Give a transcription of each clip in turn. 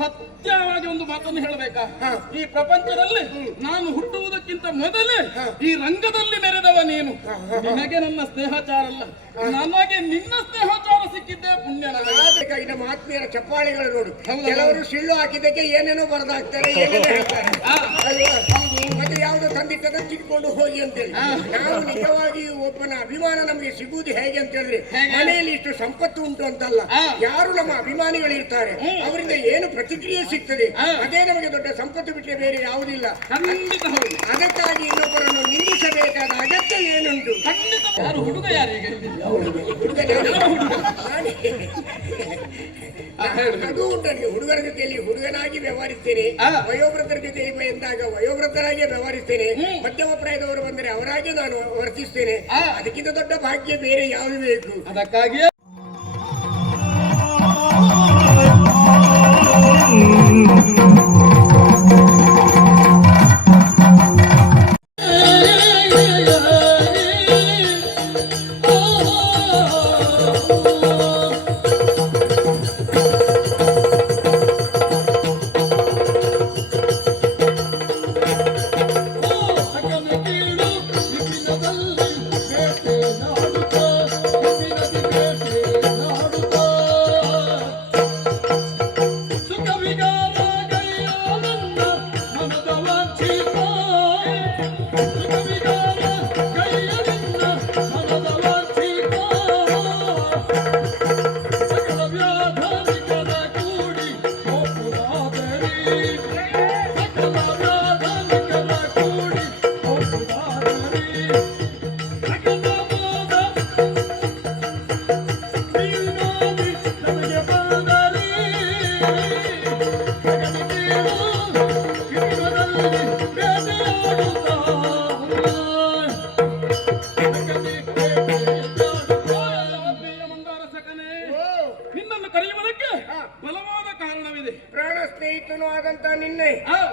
ಸತ್ಯವಾಗಿ ಒಂದು ಮಾತನ್ನು ಹೇಳಬೇಕಾ? ಈ ಪ್ರಪಂಚದಲ್ಲಿ ನಾನು ಹುಟ್ಟುವುದಕ್ಕಿಂತ ಮೊದಲೇ ಈ ರಂಗದಲ್ಲಿ ಮೆರೆದವ ನೀನು. ನಿನಗೆ ನನ್ನ ಸ್ನೇಹಚಾರ ಅಲ್ಲ, ನನಗೆ ನಿನ್ನ ಸ್ನೇಹಚಾರ ಸಿಕ್ಕಿದ್ದೆ ಪುಣ್ಯ. ನಮ್ಮ ಆತ್ಮೀಯರ ಚಪ್ಪಾಳಿಗಳು ನೋಡು, ಕೆಲವರು ಸಿಳ್ಳು ಹಾಕಿದ್ದಕ್ಕೆ ಏನೇನೋ ಬರೆದಾಗ್ತಾರೆ, ಏನೇನೋ ಹೇಳ್ತಾರೆ. ಮತ್ತೆ ಯಾವ್ದೋ ತಂದಿಟ್ಟದ ಚಿಟ್ಕೊಂಡು ಹೋಗಿ ಅಂತೇಳಿ. ನಾವು ನಿಜವಾಗಿ ಒಬ್ಬನ ಅಭಿಮಾನ ನಮ್ಗೆ ಸಿಗುವುದು ಹೇಗೆ ಅಂತ ಹೇಳಿದ್ರೆ, ಮನೆಯಲ್ಲಿ ಇಷ್ಟು ಸಂಪತ್ತು ಉಂಟು ಅಂತಲ್ಲ, ಯಾರು ನಮ್ಮ ಅಭಿಮಾನಿಗಳು ಇರ್ತಾರೆ ಅವರಿಂದ ಏನು ಪ್ರತಿಕ್ರಿಯೆ ಸಿಗ್ತದೆ, ಅದೇ ನಮಗೆ ದೊಡ್ಡ ಸಂಪತ್ತು ಬಿಟ್ಟರೆ ಬೇರೆ ಯಾವುದಿಲ್ಲ. ಅದಕ್ಕಾಗಿ ಇನ್ನೊಬ್ಬರನ್ನು ನಿಂದಿಸಬೇಕಾದ ಅಗತ್ಯ ಏನುಂಟು? ಯಾರು ಹುಡುಗ? ಯಾರಿಗೆ ಅದು ಉಂಟು. ಹುಡುಗರ ಜೊತೆಯಲ್ಲಿ ಹುಡುಗನಾಗಿ ವ್ಯವಹರಿಸ್ತೇನೆ, ವಯೋವೃದ್ಧರ ಜೊತೆಯಲ್ಲಿ ಎಂದಾಗ ವಯೋವೃದ್ಧರಾಗಿ ವ್ಯವಹರಿಸ್ತೇನೆ, ಮಧ್ಯಮ ಪ್ರಾಯದವರು ಬಂದರೆ ಅವರಾಗಿ ನಾನು ವರ್ತಿಸ್ತೇನೆ. ಅದಕ್ಕಿಂತ ದೊಡ್ಡ ಭಾಗ್ಯ ಬೇರೆ ಯಾವುದು ಬೇಕು? ಅದಕ್ಕಾಗಿ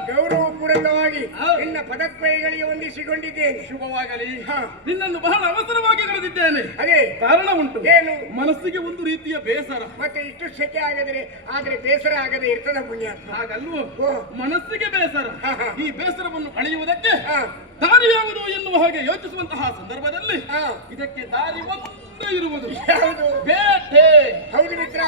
ಗೌರವಪೂರ್ವಕವಾಗಿ ನಿನ್ನ ಪದತ್ವಯಗಳಿಗೆ ಹೊಂದಿಸಿಕೊಂಡಿದ್ದೇನೆ. ಶುಭವಾಗಲಿ. ನಿನ್ನನ್ನು ಬಹಳ ಅವಸರವಾಗಿ ಕರೆದಿದ್ದೇನೆ. ಅದೇ ಕಾರಣ ಉಂಟು. ಏನು? ಮನಸ್ಸಿಗೆ ಒಂದು ರೀತಿಯ ಬೇಸರ. ಮತ್ತೆ ಇಷ್ಟು ಸೆಕೆ ಆದ್ರೆ ಬೇಸರ ಆಗದೆ ಇರ್ತದ ಪುಣ್ಯ? ಹಾಗಲ್ವೋ? ಮನಸ್ಸಿಗೆ ಬೇಸರ. ಈ ಬೇಸರವನ್ನು ಕಳೆಯುವುದಕ್ಕೆ ದಾರಿ ಯಾವುದು ಎನ್ನುವ ಹಾಗೆ ಯೋಚಿಸುವಂತಹ ಸಂದರ್ಭದಲ್ಲಿ ಇದಕ್ಕೆ ದಾರಿ ಒಂದೇ ಇರುವುದು. ಬೇಟೆ. ಹೌದು ಮಿತ್ರ,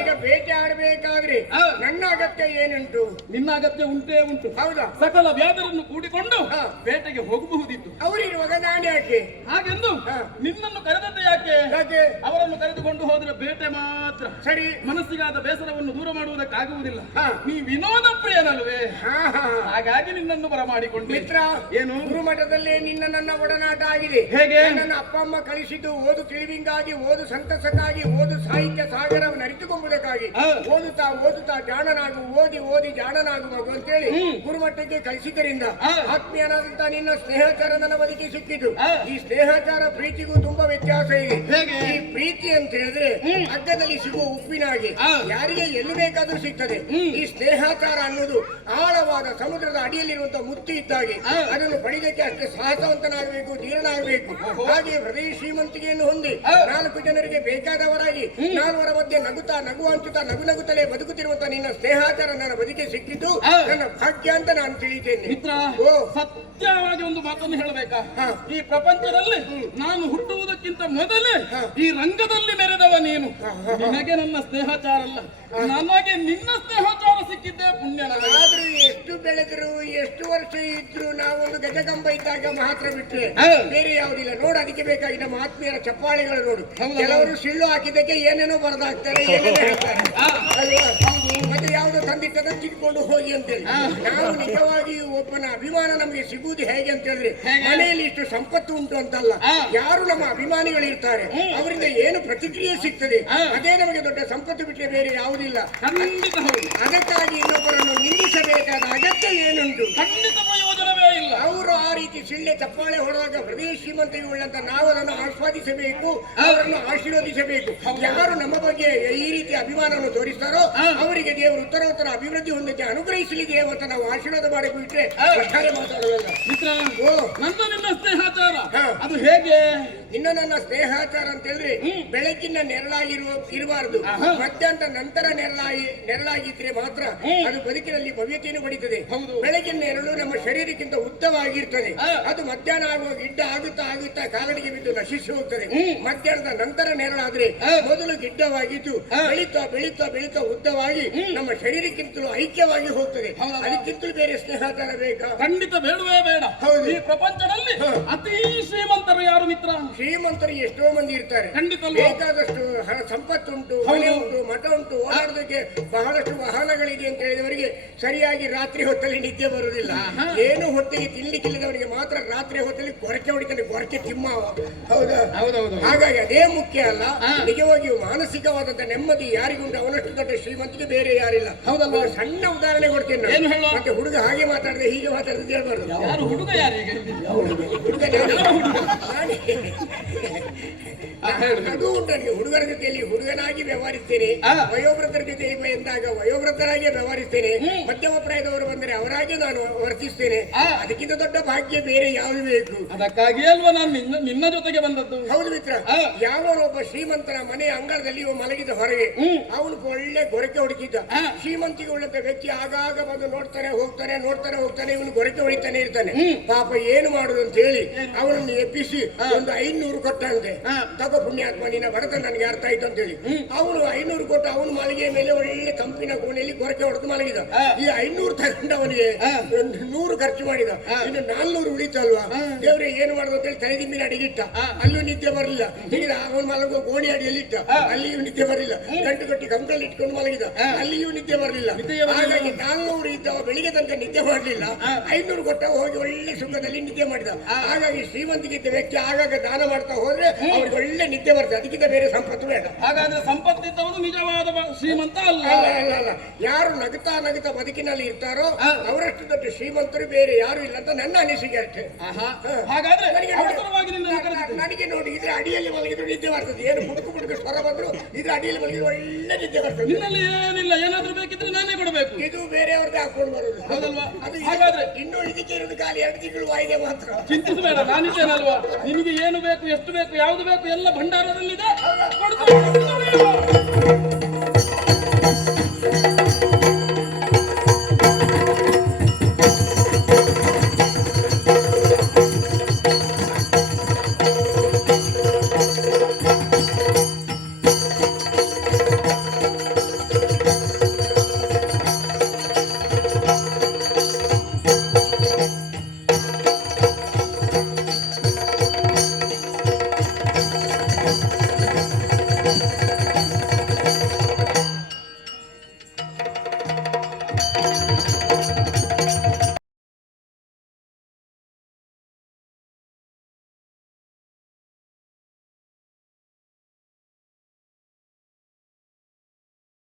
ಈಗ ಬೇಟೆ ಆಡಬೇಕಾದ್ರೆ ನನ್ನ ಅಗತ್ಯ ಏನುಂಟು? ನಿನ್ನ ಅಗತ್ಯ ಉಂಟೇ ಉಂಟು. ಹೌದಾ? ಸಕಲ ವ್ಯಾಧರನ್ನು ಕೂಡಿಕೊಂಡು ಬೇಟೆಗೆ ಹೋಗಬಹುದಿತ್ತು. ಅವರಿರುವಾಗ ನಾನು ಯಾಕೆ? ಹಾಗೆಂದು ನಿನ್ನನ್ನು ಕರೆದದ್ದು ಯಾಕೆ? ಅವರನ್ನು ಕರೆದುಕೊಂಡು ಹೋದ್ರೆ ಬೇಟೆ ಮಾತ್ರ ಸರಿ. ಮನಸ್ಸಿಗಾದ ಬೇಸರವನ್ನು ದೂರ ಮಾಡುವುದಕ್ಕಾಗುವುದಿಲ್ಲ. ನೀ ವಿನೋದ ಪ್ರಿಯನಲ್ವೇ? ಹಾಗಾಗಿ ನಿನ್ನನ್ನು ಬರಮಾಡಿಕೊಂಡು. ಮಿತ್ರ, ಏನು? ಗುರುಮಠದಲ್ಲೇ ನಿನ್ನ ನನ್ನ ಒಡನಾಟ ಆಗಿದೆ. ಹೇಗೆ? ನನ್ನ ಅಪ್ಪ ಅಮ್ಮ ಕಳಿಸಿದ್ದು ಓದು ತಿಳಿವಿಂಗಾಗಿ, ಓದು ಸಂತಸಕ್ಕಾಗಿ, ಓದು ಸಾಹಿತ್ಯ ಸಾಗರವನ್ನು ಅರಿತುಕೊಂಬುದಕ್ಕಾಗಿ. ಓದುತ್ತಾ ಓದುತ್ತಾ ಜಾಣನಾಗು, ಓದಿ ಓದಿ ಜಾಣನಾಗು ಮಗು ಅಂತೇಳಿ ಗುರುಮಠಕ್ಕೆ ಕಳಿಸಿದ್ದರಿಂದ ಆತ್ಮೀಯನಾದಂತ ನಿನ್ನ ಸ್ನೇಹಚಾರ ನನ್ನ ಬದುಕಿ ಸಿಕ್ಕಿದ್ದು. ಈ ಸ್ನೇಹಚಾರ ಪ್ರೀತಿಗೂ ತುಂಬಾ ವ್ಯತ್ಯಾಸ ಇದೆ. ಈ ಪ್ರೀತಿ ಅಂತ ಹೇಳಿದ್ರೆ ಹಗ್ಗದಲ್ಲಿ ಸಿಗುವ ಉಪ್ಪಿನಾಗಿ ಯಾರಿಗೆ ಎಲ್ಲಿ ಬೇಕಾದ್ರೂ ಸಿಗ್ತದೆ. ಈ ಸ್ನೇಹಚಾರ ಅನ್ನೋದು ಆಳವಾದ ಸಮುದ್ರದ ಅಡಿಯಲ್ಲಿರುವಂತಹ ಮುತ್ತು ಇದ್ದಾಗೆ. ಅದನ್ನು ಪಡೆಯಲಿಕ್ಕೆ ಅಷ್ಟೇ ಸಾಹಸವಂತನಾಗಬೇಕು, ಧೀರನಾಗಬೇಕು. ಹಾಗೆ ಹೃದಯ ಶ್ರೀಮಂತಿಕೆಯನ್ನು ಹೊಂದಿ 4 ಜನರಿಗೆ ಬೇಕಾದವರಾಗಿ 4 ಮಧ್ಯೆ ನಗುತ್ತಾ ನಗು ಹಂಚುತ್ತಾ ನಗುತ್ತಲೇ ಬದುಕುತ್ತಿರುವಂತಹ ನಿನ್ನ ಸ್ನೇಹಾಚಾರ ನನ್ನ ಬದುಕಿ ಸಿಕ್ಕಿದ್ದು ನನ್ನ ಭಾಗ್ಯ ಅಂತ ನಾನು ತಿಳಿತೇನೆ. ಮಿತ್ರ, ಸತ್ಯವಾಗಿ ಒಂದು ಮಾತನ್ನು ಹೇಳಬೇಕಾ? ಈ ಪ್ರಪಂಚದಲ್ಲಿ ನಾನು ಹುಟ್ಟುವುದಕ್ಕಿಂತ ಮೊದಲೇ ಈ ರಂಗದಲ್ಲಿ ಮೆರೆದವ ನೀನು. ನಿನಗೆ ನನ್ನ ಸ್ನೇಹಚಾರ ಅಲ್ಲ, ನನಗೆ ನಿನ್ನ ಸ್ನೇಹಚಾರ ಸಿಕ್ಕಿದ್ದೆ ಪುಣ್ಯ. ಆದ್ರೂ ಎಷ್ಟು ಬೆಳೆದ್ರು, ಎಷ್ಟು ವರ್ಷ ಇದ್ರು, ನಾವೊಂದು ಗಜಗಂಬ ಇದ್ದಾಗ ಮಾತ್ರ ಬಿಟ್ರೆ ಬೇರೆ ಯಾವುದಿಲ್ಲ. ನೋಡು, ಅದಕ್ಕೆ ಬೇಕಾಗಿ ನಮ್ಮ ಆತ್ಮೀಯರ ಚಪ್ಪಾಳಿಗಳು ನೋಡು, ಕೆಲವರು ಸಿಳ್ಳು ಹಾಕಿದ್ದಕ್ಕೆ ಏನೇನೋ ಬರೆದಾಗ್ತಾರೆ, ಏನೇನೋ ಹೇಳ್ತಾರೆ. ಮತ್ತೆ ಯಾವ್ದೋ ತಂದಿಟ್ಟದ ಚಿಟ್ಕೊಂಡು ಹೋಗಿ ಅಂತೇಳಿ. ನಾವು ನಿಜವಾಗಿ ಒಬ್ಬನ ಅಭಿಮಾನ ನಮ್ಗೆ ಸಿಗುವುದು ಹೇಗೆ ಅಂತ ಹೇಳಿದ್ರೆ, ಮನೆಯಲ್ಲಿ ಇಷ್ಟು ಸಂಪತ್ತು ಉಂಟು ಅಂತಲ್ಲ, ಯಾರು ನಮ್ಮ ಅಭಿಮಾನಿಗಳು ಇರ್ತಾರೆ ಅವರಿಂದ ಏನು ಪ್ರತಿಕ್ರಿಯೆ ಸಿಗ್ತದೆ, ಅದೇ ನಮಗೆ ದೊಡ್ಡ ಸಂಪತ್ತು ಬಿಟ್ಟರೆ ಬೇರೆ ಯಾವುದಿಲ್ಲ. ಅದಕ್ಕಾಗಿ ಇನ್ನೊಬ್ಬರನ್ನು ನಿಂದಿಸಬೇಕು. ಮಾಡಬೇಕಾದ ಅಗತ್ಯ ಏನುಂಟು? ಖಂಡಿತ ಪ್ರಯೋಜನವೇ ಇಲ್ಲ. ಅವರು ಆ ರೀತಿ ಸಿಳ್ಳೆ ಚಪ್ಪಾಳೆ ಹೊಡೆದಾಗ ಹೃದಯ ಶ್ರೀಮಂತಿಯುಳ್ಳಂತ ನಾವು ಅದನ್ನು ಆಸ್ವಾದಿಸಬೇಕು, ಅವರನ್ನು ಆಶೀರ್ವದಿಸಬೇಕು. ಯಾರು ನಮ್ಮ ಬಗ್ಗೆ ಈ ರೀತಿ ಅಭಿಮಾನವನ್ನು ತೋರಿಸ್ತಾರೋ ಅವರಿಗೆ ದೇವರು ಉತ್ತರೋತ್ತರ ಅಭಿವೃದ್ಧಿ ಹೊಂದಕ್ಕೆ ಅನುಗ್ರಹಿಸಲಿ ದೇವಂತ ನಾವು ಆಶೀರ್ವಾದ ಮಾಡಬೇಕು. ಬಿಟ್ರೆ ಒಟ್ಟಾರೆ ಮಾತಾಡೋದಲ್ಲ. ಮಿತ್ರ, ಓ ನನ್ನ ನಿನ್ನ ಸ್ನೇಹಾಚಾರ ಅದು ಹೇಗೆ? ಇನ್ನು ನನ್ನ ಸ್ನೇಹಾಚಾರ ಅಂತ ಹೇಳಿದ್ರೆ ಬೆಳಕಿನ ಇರಬಾರದು, ಮಧ್ಯಾಹ್ನದ ನಂತರ ನೆರಳಾಗಿದ್ರೆ ಮಾತ್ರ ಅದು ಬದುಕಿನಲ್ಲಿ ಭವ್ಯತೆಯನ್ನು ಪಡಿತದೆ. ಬೆಳಕಿನ ನೆರಳು ನಮ್ಮ ಶರೀರಕ್ಕಿಂತ ಉದ್ದವಾಗಿರ್ತದೆ. ಅದು ಮಧ್ಯಾಹ್ನ ಆಗುವಾಗ ಗಿಡ್ಡ ಆಗುತ್ತಾ ಆಗುತ್ತಾ ಕಾಲಡಿಗೆ ಬಿದ್ದು ನಶಿಸಿ ಹೋಗ್ತದೆ. ಮಧ್ಯಾಹ್ನದ ನಂತರ ನೆರಳಾದ್ರೆ ಮೊದಲು ಗಿಡ್ಡವಾಗಿದ್ದು ಬೆಳೀತಾ ಬೆಳೀತಾ ಬೆಳೀತಾ ಉದ್ದವಾಗಿ ನಮ್ಮ ಶರೀರಕ್ಕಿಂತಲೂ ಐಕ್ಯವಾಗಿ ಹೋಗ್ತದೆ. ಅದಕ್ಕಿಂತಲೂ ಬೇರೆ ಸ್ನೇಹಾಚಾರ ಬೇಕಾ? ಖಂಡಿತ ಬೇಡವೇ ಬೇಡ. ಈ ಪ್ರಪಂಚದಲ್ಲಿ ಅತಿ ಶ್ರೀಮಂತರು ಯಾರು ಮಿತ್ರ? ಶ್ರೀಮಂತರು ಎಷ್ಟೋ ಮಂದಿ ಇರ್ತಾರೆ, ಬೇಕಾದಷ್ಟು ಹಣ ಸಂಪತ್ತುಂಟು, ಮನೆ ಉಂಟು, ಮಠ ಉಂಟು, ಓಡಾಡೋದಕ್ಕೆ ಬಹಳಷ್ಟು ವಾಹನಗಳಿದೆ ಅಂತ ಹೇಳಿದವರಿಗೆ ಸರಿಯಾಗಿ ರಾತ್ರಿ ಹೊತ್ತಲ್ಲಿ ನಿದ್ದೆ ಬರುವುದಿಲ್ಲ. ಏನು ಹೊಟ್ಟೆಗೆ ತಿನ್ಲಿಕ್ಕಿಲ್ಲದವರಿಗೆ ಮಾತ್ರ ರಾತ್ರಿ ಹೊತ್ತಲ್ಲಿ ಗೊರಕೆ ಹೊಡಿತಾನೆ, ಗೊರಕೆ ತಿಮ್ಮವ. ಹೌದಾ? ಹಾಗಾಗಿ ಅದೇ ಮುಖ್ಯ ಅಲ್ಲ, ನಿಜವಾಗಿಯೂ ಮಾನಸಿಕವಾದಂತ ನೆಮ್ಮದಿ ಯಾರಿಗುಂಟು ಅವನಷ್ಟು ದೊಡ್ಡ ಶ್ರೀಮಂತಿಗೆ ಬೇರೆ ಯಾರಿಲ್ಲ. ಹೌದಲ್ಲ? ಸಣ್ಣ ಉದಾಹರಣೆ ಕೊಡ್ತೇನೆ ನಾನು. ಮತ್ತೆ ಹುಡುಗ ಹಾಗೆ ಮಾತಾಡಿದ್ರೆ ಹೀಗೆ ಮಾತಾಡಿದ್ರೆ ಹೇಳ್ಬಾರ್ದು. ಯಾರು ಹುಡುಗ? ಯಾರಿಗೆ ಹುಡುಗ? ಅದು ಉಂಟು ನನಗೆ. ಹುಡುಗರ ಜೊತೆಯಲ್ಲಿ ಹುಡುಗನಾಗಿ ವ್ಯವಹರಿಸ್ತೇನೆ, ವಯೋವೃದ್ಧರ ಜೊತೆಯಲ್ಲಿ ಎಂದಾಗ ವಯೋವೃದ್ಧರಾಗಿ ವ್ಯವಹರಿಸ್ತೇನೆ, ಮಧ್ಯಮ ಪ್ರಾಯದವರು ಬಂದರೆ ಅವರಾಗಿ ನಾನು ವರ್ತಿಸ್ತೇನೆ. ಅದಕ್ಕಿಂತ ದೊಡ್ಡ ಭಾಗ್ಯ ಬೇರೆ ಯಾವುದು ಬೇಕು? ಅದಕ್ಕಾಗಿ ಅಲ್ವಾ ನಾನು ನಿನ್ನ ಜೊತೆಗೆ ಬಂದದ್ದು. ಹೌದು ಮಿತ್ರ. ಯಾವನೊಬ್ಬ ಶ್ರೀಮಂತನ ಮನೆಯ ಅಂಗಳದಲ್ಲಿ ಮಲಗಿದ ಹೊರಗೆ ಅವನು ಒಳ್ಳೆ ಗೊರಕೆ ಹೊಡಿತಿದ್ದ. ಶ್ರೀಮಂತಿಗೆ ಉಳ್ಳಂತ ವ್ಯಕ್ತಿ ಆಗಾಗ ಬಂದು ನೋಡ್ತಾನೆ ಹೋಗ್ತಾನೆ, ನೋಡ್ತಾನೆ ಹೋಗ್ತಾನೆ, ಇವನು ಗೊರಕೆ ಹೊಡಿತಾನೆ ಇರ್ತಾನೆ. ಪಾಪ ಏನು ಮಾಡುದು ಅಂತ ಹೇಳಿ ಅವನನ್ನು ಎಬ್ಬಿಸಿ ಒಂದು 500 ಕೊಟ್ಟಂತೆ. ತಗೋ ಪುಣ್ಯಾತ್ಮ, ನಿನ್ನ ಬಡತನ ನನಗೆ ಅರ್ಥ ಆಯ್ತು ಅಂತ ಹೇಳಿ ಅವನು 500 ಕೊಟ್ಟು ಅವನು ಮಾಳಿಗೆಯ ಮೇಲೆ ಒಳ್ಳೆ ಕಂಪಿನ ಕೋಣೆಯಲ್ಲಿ ಗೊರಕೆ ಹೊಡೆದು ಮಲಗಿದ. ಈ 500 ತಗೊಂಡವನಿಗೆ 100 ಖರ್ಚು ಮಾಡಿದ, ಇನ್ನು 400 ಉಳಿತಲ್ವಾ? ದೇವ್ರೆ ಏನು ಮಾಡುದು ಅಂತ ಹೇಳಿ ತಲೆದಿಂಬಿನ ಅಡಿಗಿಟ್ಟ. ಅಲ್ಲೂ ನಿದ್ದೆ ಬರಲಿಲ್ಲ. ಈಗ ಅವನು ಮಲಗುವ ಗೋಣಿ ಅಡಿಯಲ್ಲಿಟ್ಟ, ಅಲ್ಲಿಯೂ ನಿದ್ದೆ ಬರಲಿಲ್ಲ. ಗಂಟು ಕಟ್ಟಿ ಕಂಕಲ್ಲಿ ಇಟ್ಕೊಂಡು ಮಲಗಿದ, ಅಲ್ಲಿಯೂ ನಿದ್ದೆ ಬರಲಿಲ್ಲ. ಹಾಗಾಗಿ 400 ಇದ್ದವ ಬೆಳಿಗ್ಗೆ ತನಕ ನಿದ್ದೆ ಮಾಡಲಿಲ್ಲ. 500 ಕೊಟ್ಟ ಹೋಗಿ ಒಳ್ಳೆ ಸುಖದಲ್ಲಿ ನಿದ್ದೆ ಮಾಡಿದ. ಹಾಗಾಗಿ ಶ್ರೀಮಂತಿಗೆ ಇದ್ದ ವ್ಯಕ್ತಿ ಆಗಾಗ ದಾನ ಮಾಡ್ತಾ ಹೋದ್ರೆ ಅವ್ರಿಗೆ ಒಳ್ಳೆ ನಿದ್ದೆ ಬರ್ತದೆ. ಅದಕ್ಕಿಂತ ಬೇರೆ ಸಂಪತ್ತು ಬೇಡ. ಹಾಗಾದ್ರೆ ಸಂಪತ್ತಿದ್ದವನು ನಿಜವಾದ ಶ್ರೀಮಂತ ಅಲ್ಲ. ಅಲ್ಲ. ಯಾರು ನಗುತ್ತಾ ನಗುತ್ತಾ ಬದುಕಿನಲ್ಲಿ ಇರ್ತಾರೋ ಅವರಷ್ಟು ದೊಡ್ಡ ಶ್ರೀಮಂತರು ಬೇರೆ ಯಾರು ಇಲ್ಲ ಅಂತ ನನ್ನ ಅನಿಸಿಕೆ ಅಷ್ಟೇ. ಹಾಗಾದ್ರೆ ನನಗೆ ನೋಡಿ ಇದ್ರ ಅಡಿಯಲ್ಲಿ ಮಲಗಿದ್ರು ನಿದ್ದೆ ಬರ್ತದೆ. ಏನು ಹುಡುಕು ಸ್ವರ ಬಂದ್ರು ಇದ್ರ ಅಡಿಯಲ್ಲಿ ಮಲಗಿದ್ರು ಒಳ್ಳೆ ನಿದ್ದೆ ಬರ್ತದೆ. ನಿನ್ನಲ್ಲಿ ಏನಿಲ್ಲ, ಏನಾದ್ರೂ ಬೇಕಿದ್ರೆ ನಾನೇ ಕೊಡಬೇಕು. ಇದು ಬೇರೆಯವ್ರದ್ದು ಹಾಕೊಂಡು ಬರುದು. ಹೌದಲ್ವಾ? ಅದು ಹಾಗಾದ್ರೆ ಇನ್ನೂ ಇದಕ್ಕೆ ಇರೋದು ಖಾಲಿ 2 ತಿಂಗಳು ವಾಯಿದೆ ಮಾತ್ರ. ಚಿಂತಿಸಬೇಡ, ನಾನಿದ್ದೇನಲ್ವಾ? ನಿನಗೆ ಏನು ಬೇಕು, ಎಷ್ಟು ಬೇಕು, ಯಾವುದು ಬೇಕು ಎಲ್ಲ ಭಂಡಾರದಲ್ಲಿದೆ.